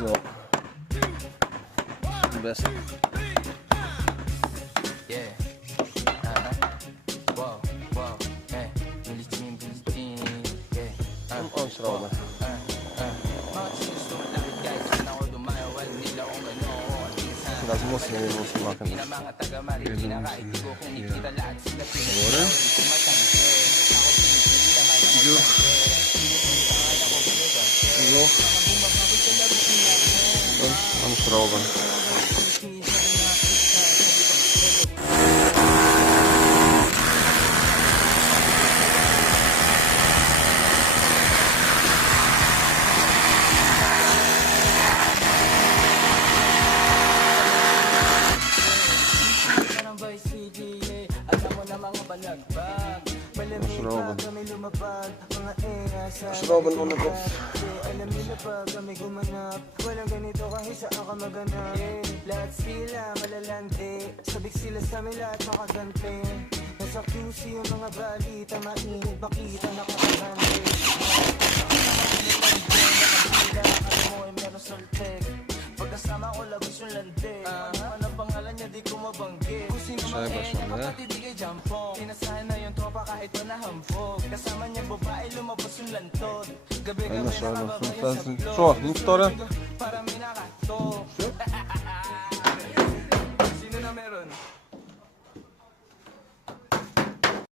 So. Am besten. Yeah. Wow, wow, Billie Jean, yeah. Ang sarap na. Das muss man machen. Ahora. Yo. Noch. Und anschrauben. Schrauben ohne Kopf. Alam nila pag kami gumanap, walang ganito kahit saan ka maganap. Lahat sila malalante, sabik sila sa amin lahat makagante. Nasa QC yung mga balita, mainit makita nakakagante. Alam mo ay meron soltek, pagkasama ko labas yung lante. Ano ang pangalan niya di ko mabanggit. Kung sino man niya kapatid di kay Jampong. Sinasahan na yung tropa kahit pa nahampog. Kasama niya babae lumabas yung lantod. Gabi-gabi Що, ну вторе?